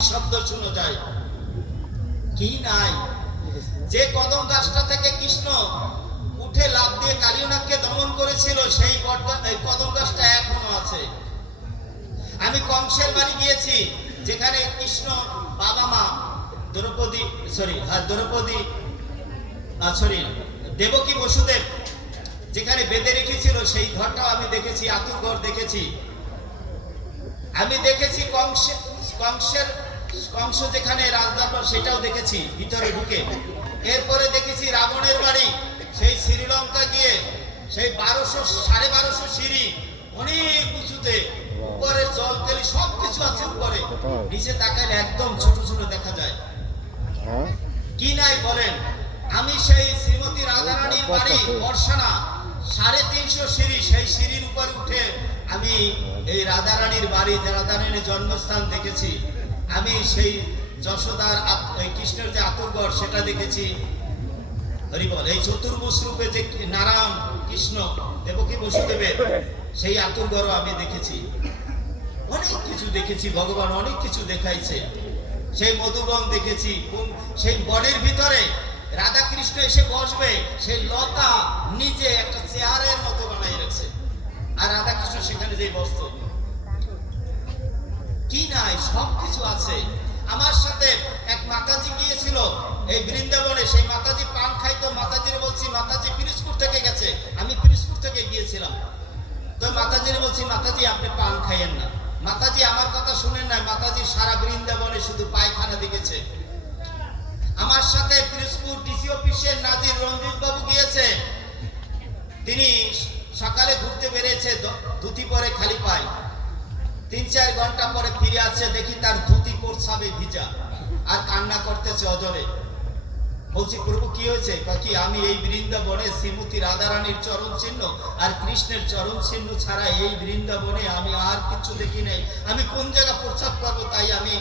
শব্দ শোনা যায় কি নাই। যে কদম গাছটা থেকে কৃষ্ণ উঠে লাফ দিয়ে কালিয়নাগকে দমন করেছিল সেই কদম গাছটা এখনো আছে। আমি কংসের বাড়ি গিয়েছি যেখানে কৃষ্ণ বাবা মা দেবকী বসুদেব যেখানে বেঁধে রেখেছিল সেই ঘরটাও আমি দেখেছি, আতুর ঘর দেখেছি। আমি দেখেছি কংস যেখানে রাজদরবার সেটাও দেখেছি ভিতরে ঢুকে। এরপরে দেখেছি রাবণের বাড়ি, সেই শ্রীলঙ্কা গিয়ে সেই 1200-1250 সিঁড়ি অনেক উঁচুতে, উপরে জলকেলি সবকিছু আছে উপরে, নিচে তাকালে একদম ছোট ছোট দেখা যায়। কি নাই বলেন। আমি সেই শ্রীমতী রাধারানীর বাড়ি বর্ষানা 350 সিঁড়ি, সেই সিঁড়ির উপর উঠে আমি এই রাধারানীর বাড়ি, রাধারানীর জন্মস্থান দেখেছি। আমি সেই যশোদার কৃষ্ণের যে আতুরগড় সেটা দেখেছি। হরিবল। এই চতুর্ভুজ রূপে যে নারায়ণ কৃষ্ণ দেবকী বসুদেবের সেই আতুরগড়ও আমি দেখেছি। অনেক কিছু দেখেছি, ভগবান অনেক কিছু দেখাইছে। সেই মধুবন দেখেছি, সেই বনের ভিতরে রাধা কৃষ্ণ এসে বসবে, সেই লতা নিজে একটা চেয়ারের মতো বানাই রাখছে, আর রাধা কৃষ্ণ সেখানে যেই বসত। কি নাই, সবকিছু আছে। আমার সাথে এক মাতাজি গিয়েছিল এই বৃন্দাবনে, সেই মাতাজি পান খাইতো। মাতাজির বলছি, মাতাজি পিরিজপুর থেকে গেছে, আমি পিরিজপুর থেকে গিয়েছিলাম। তো মাতাজির বলছি, মাতাজি আপনি পান খাইয়েন না। মাতাজি আমার কথা শুনেন না, মাতাজি সারা বৃন্দাবনে শুধু পায়খানা দেখেছে। আমার সাথে পিরিজপুর ডিসি অফিসের নাজির রঞ্জিত বাবু গিয়েছে। তিনি সকালে ঘুরতে বেরিয়েছে, ধুতি পরে খালি পায়, 3-4 ঘন্টা পরে ফিরে আসছে, দেখি তার ধুতি প্রস্রাবে ভিজা আর কান্না করতেছে অজরে। বলছি, প্রভু কি হয়েছে? কি আমি এই বৃন্দাবনে শ্রীমতী রাধারানীর চরণ চিহ্ন আর কৃষ্ণের চরণ চিহ্ন ছাড়া এই বৃন্দাবনে আমি আর কিছু দেখি নাই। আমি কোন জায়গা প্রস্রাব করবো, তাই আমি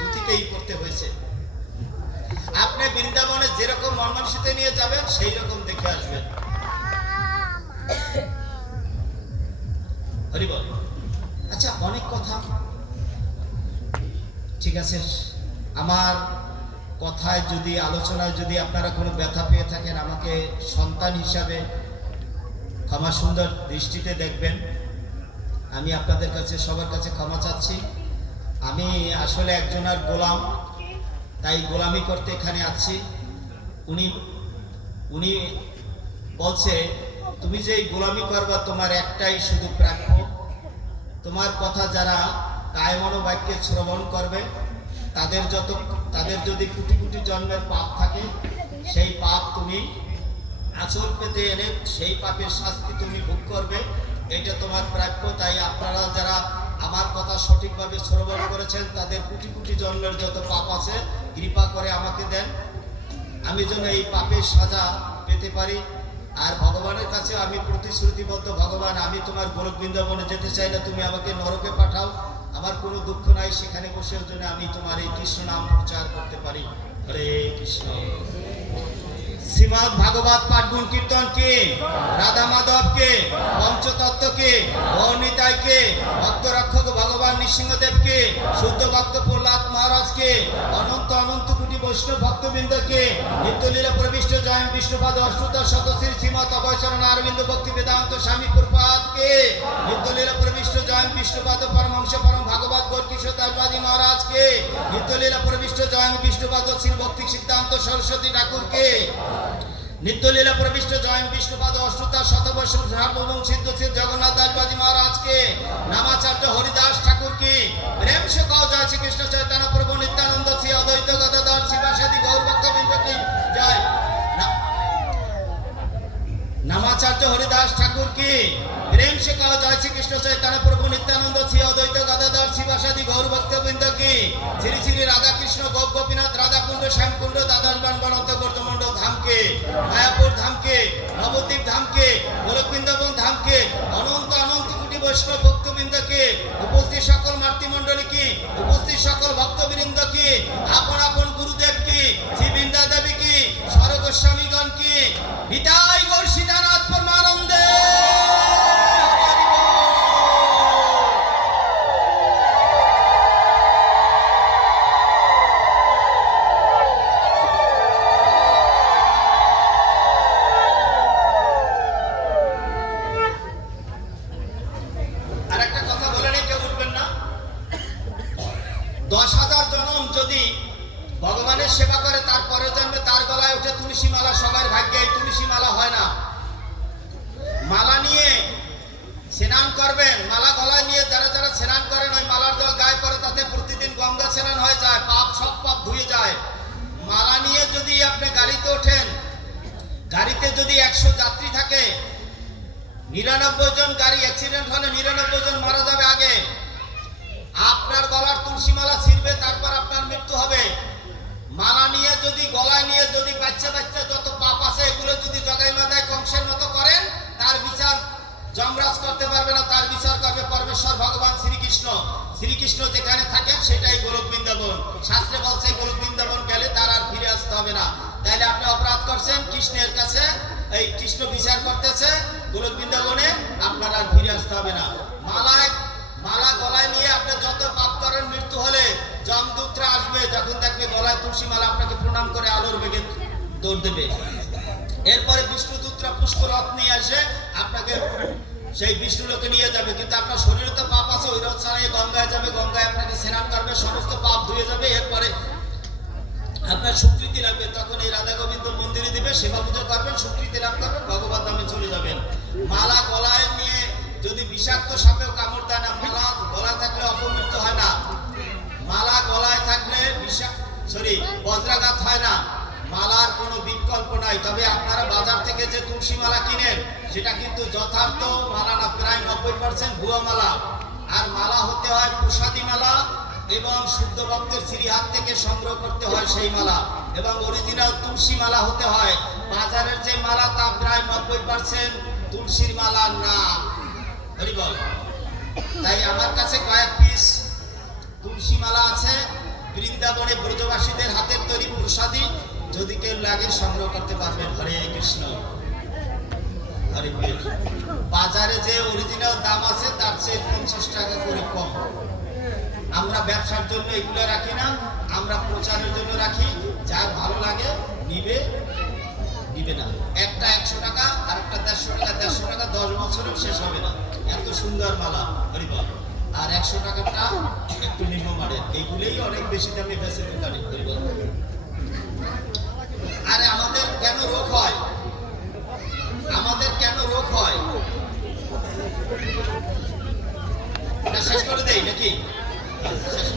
ধুতিতেই করতে হয়েছে। আপনি বৃন্দাবনে যেরকম মনমানসিতে নিয়ে যাবেন সেই রকম দেখে আসবেন। হরিবল। আচ্ছা, অনেক কথা, ঠিক আছে। আমার কথায় যদি, আলোচনায় যদি আপনারা কোনো ব্যথা পেয়ে থাকেন, আমাকে সন্তান হিসাবে ক্ষমা সুন্দর দৃষ্টিতে দেখবেন। আমি আপনাদের কাছে, সবার কাছে ক্ষমা চাচ্ছি। আমি আসলে একজনের গোলাম, তাই গোলামি করতে এখানে আছি। উনি বলছে, তুমি যে গোলামি করবা তোমার একটাই শুধু প্রাপ্য, তোমার কথা যারা কায়মনোবাক্যে শ্রবণ করবে তাদের যদি কোটি কোটি জন্মের পাপ থাকে, সেই পাপ তুমি আঁচল পেতে এনে সেই পাপের শাস্তি তুমি ভোগ করবে, এটা তোমার প্রাপ্য। তাই আপনারা যারা আমার কথা সঠিকভাবে শ্রবণ করেছেন তাদের কোটি কোটি জন্মের যত পাপ আছে কৃপা করে আমাকে দেন, আমি যেন এই পাপের সাজা পেতে পারি। আর ভগবানের কাছে আমি প্রতিশ্রুতিবদ্ধ, ভগবান আমি তোমার গোলক বৃন্দাবনে যেতে চাই না, তুমি আমাকে নরকে পাঠাও, আমার কোনো দুঃখ নাই, সেখানে বসেও যেন আমি তোমার এই কৃষ্ণ নাম প্রচার করতে পারি। হরে কৃষ্ণ। শ্রীমদ ভাগবত পাঠ গুণ কীর্তন কে? রাধা মাধব কে? পঞ্চতত্ত্ব কে? গৌরনিতাই কে? ভক্ত রক্ষক ভগবান নৃসিংহদেব কে? শুদ্ধ ভক্ত প্রহ্লাদ মহারাজ কে? অনন্ত অনন্ত কোটি বৈষ্ণব ভক্তবৃন্দ কে? নিত্যলীলা প্রবিষ্ট জয়ং বিষ্ণুপাদ অষ্টদশ শতশ্রী শ্রীমৎ অভয়চরণ অরবিন্দ ভক্তি বেদান্ত স্বামী প্রপাত কে? নিত্যলীলা প্রবিষ্ট জয়ং বিষ্ণুপাদ পরমহংস পরম ভাগবত গৌর কিশোর দাসবাজি মহারাজ কে? নিত্যলীলা প্রবিষ্ট জয়ং বিষ্ণুপাদ শ্রী ভক্তি সিদ্ধান্ত সরস্বতী ঠাকুর কে? নিত্যলীলা প্রবিষ্ট জয়ং বিষ্ণুপাদ অষ্টতা শতবর্ষ সার্বভৌম সিদ্ধ শ্রী জগন্নাথ দাসবাজি মহারাজকে, নামাচার্য হরিদাস ঠাকুর কি, প্রেম সে কও জয় শ্রী কৃষ্ণ চৈতন্য প্রভু নিত্যানন্দ শ্রী অদ্বৈত গদাধর শিবাসাদি গৌর ভক্তবৃন্দ কি জয়। নামাচার্য হরিদাস ঠাকুর কি, প্রেম সে কও জয় শ্রী কৃষ্ণ চৈতন্য প্রভু নিত্যানন্দ শ্রী অদ্বৈত গদাধর শিবাসাদি গৌর ভক্তবৃন্দ কি, শ্রী শ্রী রাধা কৃষ্ণ গোপ গোপীনাথ রাধাকুণ্ড শ্যামকুণ্ড দ্বাদশবান বনন্ত গর্জমণ্ডল ধামকে, মায়াপুর ধামকে, নবদ্বীপ ধামকে, গোলক বৃন্দাবন ধামকে, অনন্ত অনন্ত কোটি বৈষ্ণব ভক্তবৃন্দকে, উপস্থিত সকল মাতৃমণ্ডলী কি, উপস্থিত সকল ভক্তবৃন্দ কি, আপন আপন গুরুদেব কি, শ্রী বৃন্দা দেবী কি, স্বর্গ গোস্বামীগণ কি, বিদায় গৌর সীতানাথ পরমানন্দে। 10,000 জনম যদি ভগবানের সেবা করে, তারপরের জন্মে তার গলায় ওঠে তুলসী মালা। সবার ভাগ্যে এই তুলসী মালা হয় না। মালা নিয়ে স্নান করবেন, মালা গলায় নিয়ে যারা যারা স্নান করেন, ওই মালার জল গায়ে পড়ে, তাতে প্রতিদিন গঙ্গা স্নান হয়ে যায়, সব পাপ ধুয়ে যায়। মালা নিয়ে যদি আপনি গাড়িতে ওঠেন, গাড়িতে যদি 100 যাত্রী থাকে, 99 জন গাড়ি অ্যাক্সিডেন্ট হলে 99 জন মারা যাবে আগে। আপনার গলার তুলসী মালা ছিঁড়বে, তারপর আপনার মৃত্যু হবে। মালা নিয়ে যদি গলায় নিয়ে যদি বাচ্চা বাচ্চা যত পাপ আছে এগুলো যদি জগাই মাদায় কংসের মতো করেন, তার বিচার যমরাজ করতে পারবে না, তার বিচার করবে পরমেশ্বর ভগবান শ্রীকৃষ্ণ। শ্রীকৃষ্ণ যেখানে থাকেন সেটাই গোলক বৃন্দাবন। শাস্ত্রে বলছে গোলক বৃন্দাবন গেলে তার আর ফিরে আসতে হবে না। তাইলে আপনি অপরাধ করছেন কৃষ্ণের কাছে, এই কৃষ্ণ বিচার করতেছে গোলক বৃন্দাবনে, আপনার আর ফিরে আসতে হবে না। মালা গলায় নিয়ে আপনি যত পাপ করেন, মৃত্যু হলে যমদূতরা আসবে, যখন দেখবে গলায় তুলসী মালা আপনাকে প্রণাম করে আলোর বেগে দৌড় দেবে। এরপরে বিষ্ণুদূতরা পুষ্পরথ নিয়ে আসে, আপনাকে সেই বিষ্ণু লোকে নিয়ে যাবে। কিন্তু আপনার শরীরে তো পাপ আছে, ওই রথ ছাড়াই গঙ্গায় যাবে, গঙ্গায় আপনাকে স্নান করবে, সমস্ত পাপ ধুয়ে যাবে। এরপরে আপনার স্বীকৃতি লাগবে, তখন এই রাধা গোবিন্দ মন্দিরে দিবে, সেবা পুজো করবেন, স্বীকৃতি লাভ করবেন, ভগবত ধামে চলে যাবেন। মালা গলায় নিয়ে যদি বিষাক্ত সাপেও কামড় দেয় না, মালা গলায় থাকলে অপমৃত্যু হয় না। মালা গলায় থাকলে বজ্রাঘাত হয় না। মালার কোনো বিকল্প নাই। তবে আপনারা বাজার থেকে যে তুলসী মালা কিনেন, সেটা কিন্তু যথার্থ মালা না, প্রায় 90% ভুয়া মালা। আর মালা হতে হয় প্রসাদী মালা, এবং শুদ্ধ ভক্তের শ্রীহাত থেকে সংগ্রহ করতে হয় সেই মালা, এবং অরিজিনাল তুলসী মালা হতে হয়। বাজারের যে মালা তা প্রায় 90% তুলসীর মালা না। হরি বল। তাই আমার কাছে কয়েক পিস তুলসী মালা আছে, বৃন্দাবনে ব্রজবাসীদের হাতের তৈরি প্রসাদী, যদি কেউ লাগে সংগ্রহ করতে পারবেন। হরে কৃষ্ণ। হরে কৃষ্ণ। বাজারে যে অরিজিনাল দাম আছে তার চেয়ে 50 টাকা করে কম। আমরা ব্যবসার জন্য এগুলো রাখি না, আমরা প্রচারের জন্য রাখি। যার ভালো লাগে নিবে, নিবে না। একটা 100 টাকা, আর একটা 150 টাকা। 150 টাকা 10 বছরেও শেষ হবে না, এত সুন্দর মালা। হরিবল। আর 100 টাকাটা একটু নিম্নমানের, এইগুলোই অনেক বেশি দামে বেশি দোকানে। হরিবল। আরে আমাদের কেন রোগ হয়? আমাদের কেন রোগ হয়? এটা শেষ করে দেই নাকি? শেষ